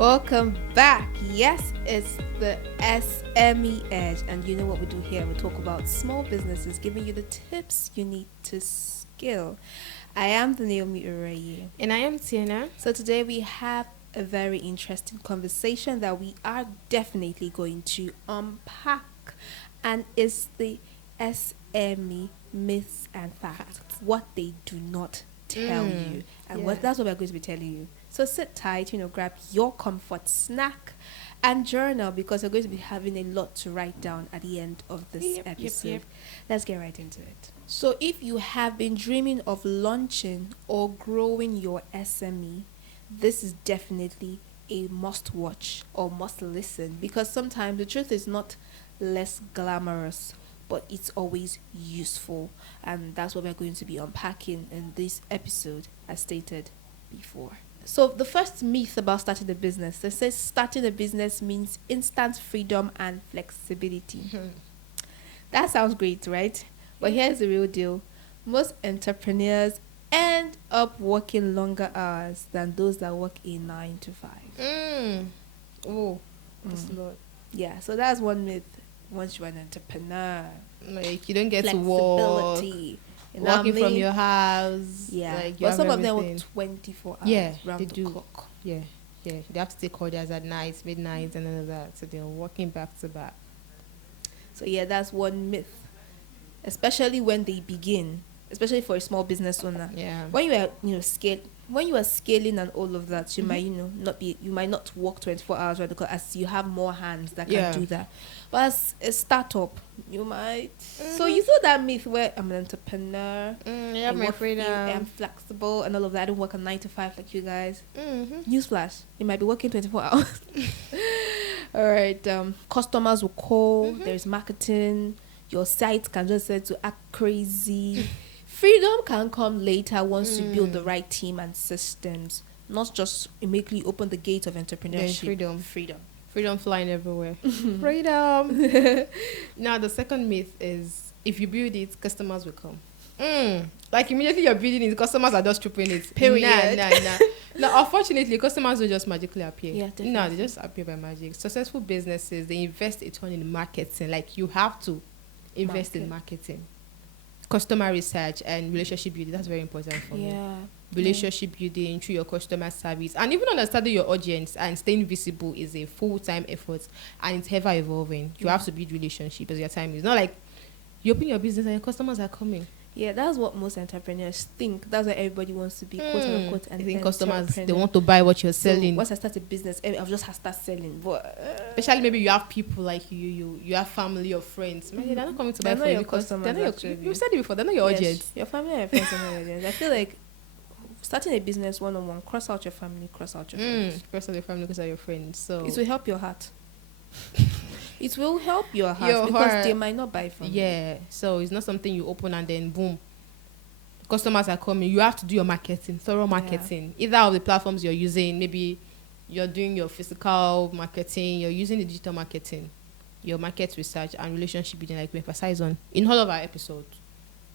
Welcome back. Yes, it's the SME Edge, and you know what we do here? We talk about small businesses, giving you the tips you need to scale. I am the Naomi Ureye. And I am Tina. So today we have a very interesting conversation that we are definitely going to unpack, and it's the SME Myths and Facts. What they do not tell you, and that's what we're going to be telling you. So sit tight, grab your comfort snack and journal, because we're going to be having a lot to write down at the end of this episode. Let's get right into it. So if you have been dreaming of launching or growing your SME, this is definitely a must watch or must listen, because sometimes the truth is not less glamorous, but it's always useful. And that's what we're going to be unpacking in this episode, as stated before. So the first myth about starting a business, they say starting a business means instant freedom and flexibility. That sounds great, right? But here's the real deal. Most entrepreneurs end up working longer hours than those that work a 9 to 5. That's a lot. Yeah, so that's one myth. Once you're an entrepreneur, Like, you don't get to work. You know Working from your house. Yeah, like, but some of them everything. work 24 hours. Yeah, round they the do. clock. Yeah. They have to take orders at night, midnight, and all of that. So they're working back to back. So yeah, that's one myth, especially when they begin, especially for a small business owner. Yeah. When you are, when you are scaling and all of that, you might, you might not work 24 hours, right? Because as you have more hands that can do that. But as a startup, you might. So you saw that myth where I'm an entrepreneur. Yeah, my freedom. I'm flexible and all of that. I don't work a 9 to 5 like you guys. Mm-hmm. Newsflash, you might be working 24 hours. All right. Customers will call. There's marketing. Your site can just start to act crazy. Freedom can come later once you build the right team and systems, not just immediately open the gate of entrepreneurship. Freedom flying everywhere. Freedom. Now, the second myth is if you build it, customers will come. Like, immediately you're building it, customers are just trooping it. Period. Nah. Now, unfortunately, customers don't just magically appear. Yeah, definitely. No, they just appear by magic. Successful businesses, they invest a ton in marketing. Like, you have to invest in marketing. Customer research and relationship building, that's very important for me. Relationship building through your customer service, and even understanding your audience and staying visible is a full-time effort, and it's ever evolving. You have to build relationships as your time is. Not like you open your business and your customers are coming. Yeah, that's what most entrepreneurs think. That's why everybody wants to be quote unquote an I think customers, they entrepreneur. want to buy what you're selling. So once I start a business, I'll just have to start selling. But especially maybe you have people like you have family or friends. Maybe they're not coming to buy from you because they're not your, you said it before, they're not your audience. Your family and friends are not your audience. I feel like starting a business one-on-one, cross out your family, cross out your friends. Cross out your family, cross out your friends. So it will help your heart. It will help your heart because they might not buy from you. Yeah, so it's not something you open and then boom, customers are coming. You have to do your marketing, thorough marketing. Either of the platforms you're using, maybe you're doing your physical marketing, you're using the digital marketing, your market research and relationship building, like we emphasize on in all of our episodes.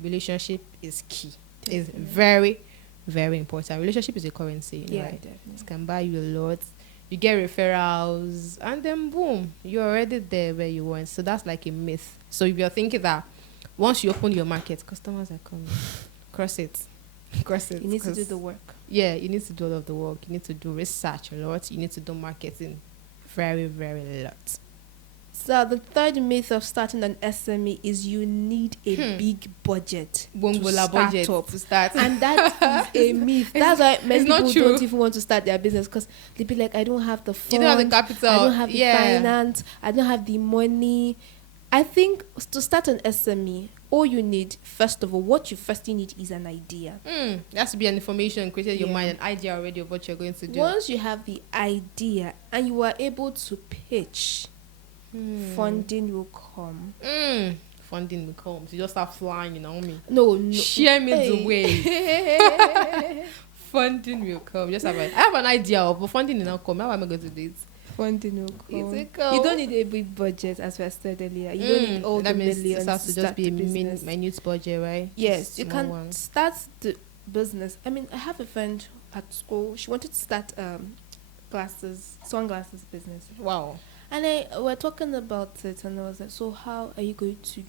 Relationship is key. It's very, very important. Relationship is a currency, right? Definitely. It can buy you a lot. You get referrals, and then boom, you're already there where you want. So that's like a myth. So if you're thinking that once you open your market, customers are coming, cross it. You need to do the work. Yeah, you need to do all of the work. You need to do research a lot. You need to do marketing very, very lot. So the third myth of starting an SME is you need a big budget to start. And that is a myth. That's why many people true. don't even want to start their business, because they'll be like, I don't have the funds, You don't have the capital. I don't have the finance, I don't have the money. I think to start an SME, all you need, first of all, what you firstly need is an idea. There has to be an information created in your mind, an idea already of what you're going to do. Once you have the idea and you are able to pitch, funding will come. Funding will come. So you just start flying, you know me. No. Share me the way. Funding will come. Just I have an idea but funding will not come. How am I going to do it? Funding will come. You don't need a big budget, as we said earlier. You don't need all the millions. It has to just be a minute budget, right? Yes, you can start the business. I mean, I have a friend at school. She wanted to start sunglasses business. Wow. And we're talking about it, and I was like, so how are you going to,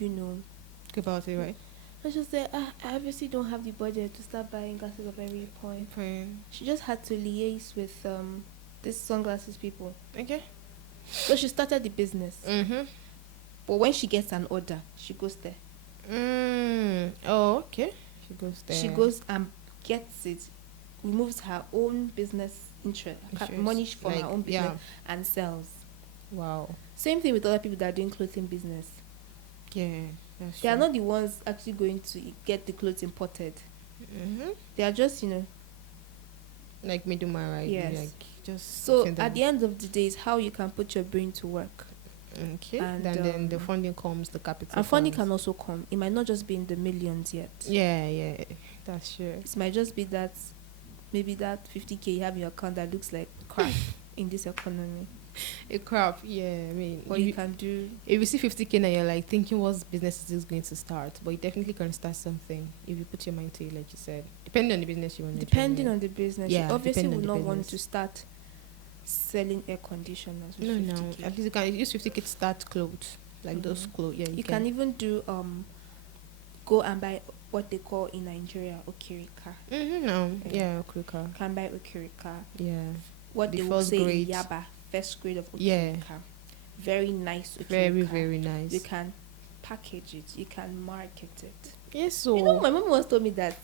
Go about it, right? I just said, I obviously don't have the budget to start buying glasses of every point. She just had to liaise with these sunglasses people. Okay. So she started the business. Mm-hmm. But when she gets an order, she goes there. Oh, okay. She goes there. She goes and gets it, removes her own business interest, money from her own business, and sells. Wow. Same thing with other people that are doing clothing business. Yeah, that's They are not the ones actually going to get the clothes imported. Mm-hmm. They are just, like middleman, right? Yes. Like just so at the end of the day, is how you can put your brain to work. Okay. And then the funding comes, the capital. And funding can also come. It might not just be in the millions yet. Yeah, that's true. It might just be that maybe that 50K you have in your account that looks like crap in this economy. A crap, yeah. I mean, what you can do. If you see 50K and you're like thinking what business is this going to start, but you definitely can start something if you put your mind to it, like you said. Depending on the business you want to Depending on the business. Yeah, you obviously would not want to start selling air conditioners with 50K. At least you can use 50K to start clothes. Like those clothes, yeah. You can even do go and buy what they call in Nigeria okirika. Okirika. Can buy okirika. Yeah. What they will say grade. Yaba, first grade of okirika. Yeah. Very nice okirika. Very, very nice. You can package it. You can market it. Yes, so my mom once told me that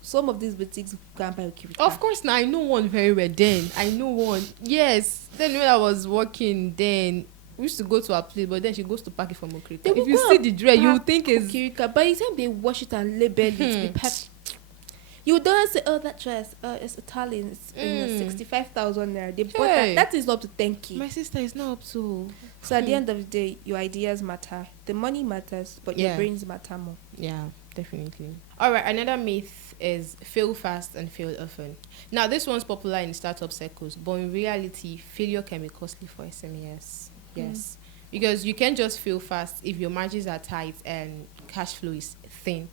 some of these boutiques can buy okirika. Of course, now I know one very well. Then I know one. Yes. Then when I was working, then we used to go to her place, but then she goes to pack it from okirika. If you see the dread, you would think it's okirika. By the time they wash it and label it, you don't say, oh, that dress, it's Italian, it's 65,000 naira. They bought that. That is up to 10K. My sister is not up to. So at the end of the day, your ideas matter. The money matters, but your brains matter more. Yeah, definitely. All right, another myth is fail fast and fail often. Now, this one's popular in startup circles, but in reality, failure can be costly for SMEs. Yes, because you can't just fail fast if your margins are tight and cash flow is thin.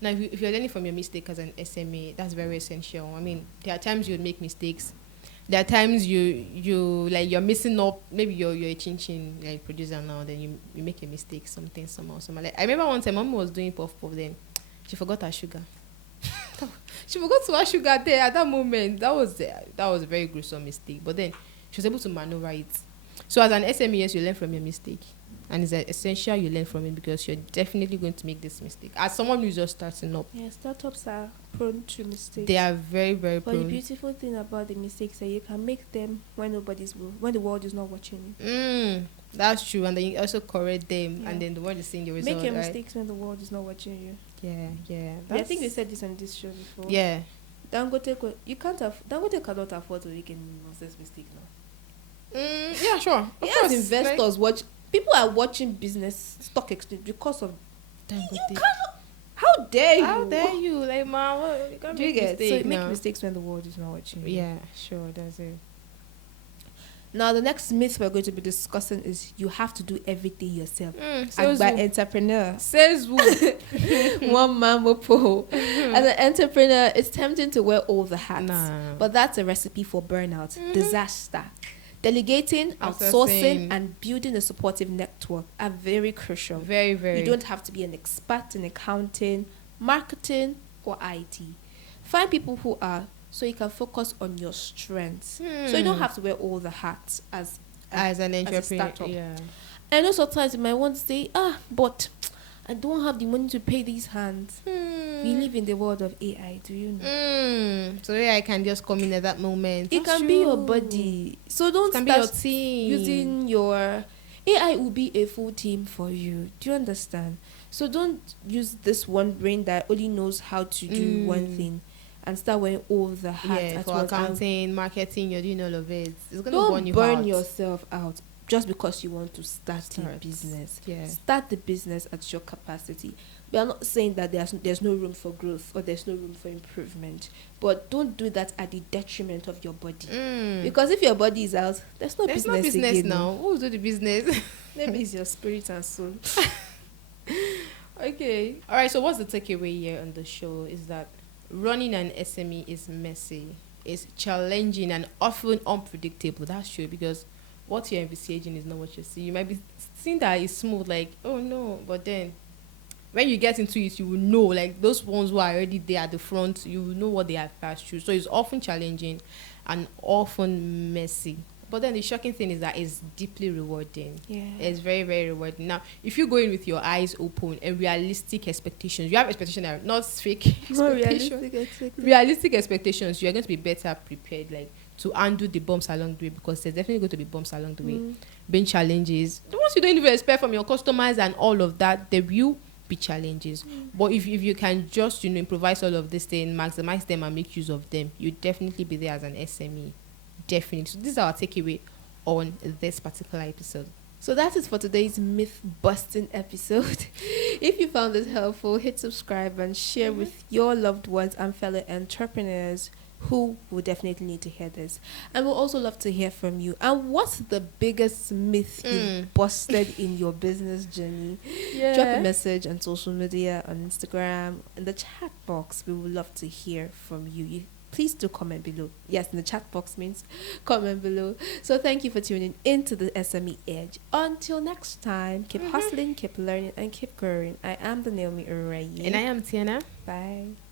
Now, if you're learning from your mistake as an SME, that's very essential. I mean, there are times you make mistakes. There are times you like you're messing up. Maybe you're a chin like producer now. Then you make a mistake, something somehow. Like I remember one time, Mom was doing puff, then she forgot her sugar. She forgot to add sugar there at that moment. That was a very gruesome mistake. But then she was able to maneuver it. So as an SME, yes, you learn from your mistake. And it's essential you learn from it because you're definitely going to make this mistake. As someone who's just starting up. Yeah, startups are prone to mistakes. They are very, very prone. But the beautiful thing about the mistakes is that you can make them when the world is not watching you. That's true. And then you also correct them and then the world is seeing the result. Make your mistakes when the world is not watching you. Yeah. I think we said this on this show before. Yeah. Dangote cannot afford to make any nonsense mistake now. Yeah, sure. Yes, investors watch. People are watching business stock exchange because of Dangote. How dare you? How dare you? Like, man, you can't make mistakes. So you make mistakes when the world is not watching you. Yeah, sure, that's it. Now, the next myth we're going to be discussing is you have to do everything yourself. And by entrepreneur. Says who? One man mopo. As an entrepreneur, it's tempting to wear all the hats. But that's a recipe for burnout, disaster. Delegating, outsourcing, and building a supportive network are very crucial. Very, very. You don't have to be an expert in accounting, marketing, or IT. Find people who are, so you can focus on your strengths. So you don't have to wear all the hats as an entrepreneur. As a startup. Yeah. I know sometimes you might want to say, but I don't have the money to pay these hands. We live in the world of AI, do you know? So AI can just come in at that moment. It can be your body. So don't start be your team. Using your... AI will be a full team for you. Do you understand? So don't use this one brain that only knows how to do one thing and start wearing all the hats. Yeah, for accounting, marketing, you're doing all of it. It's going to burn yourself out. Just because you want to start a business. Yeah. Start the business at your capacity. We are not saying that there's no room for growth or there's no room for improvement. But don't do that at the detriment of your body. Because if your body is out, there's no business again, now. Who's doing the business? Maybe it's your spirit and soul. Okay. All right, so what's the takeaway here on the show is that running an SME is messy is challenging and often unpredictable. That's true, because what you're envisaging is not what you see. You might be seeing that it's smooth, like, oh no, but then when you get into it, you will know, like those ones who are already there at the front, you will know what they have passed through. So it's often challenging and often messy. But then the shocking thing is that it's deeply rewarding. Yeah. It's very, very rewarding. Now, if you go in with your eyes open and realistic expectations, you have expectations that are not fake expectations. Realistic expectations, you're going to be better prepared, like to undo the bumps along the way, because there's definitely going to be bumps along the way. Being challenges, the ones you don't even expect from your customers and all of that, there will be challenges. But if you can just, improvise all of this thing, maximize them and make use of them, you definitely be there as an SME. Definitely. So this is our takeaway on this particular episode. So that is for today's myth busting episode. If you found this helpful, hit subscribe and share with your loved ones and fellow entrepreneurs who will definitely need to hear this. And we'll also love to hear from you. And what's the biggest myth you busted in your business journey? Yeah. Drop a message on social media, on Instagram, in the chat box. We would love to hear from you. Please do comment below. Yes, in the chat box means comment below. So thank you for tuning into the SME Edge. Until next time, keep hustling, keep learning, and keep growing. I am the Naomi Urayi. And I am Tiana. Bye.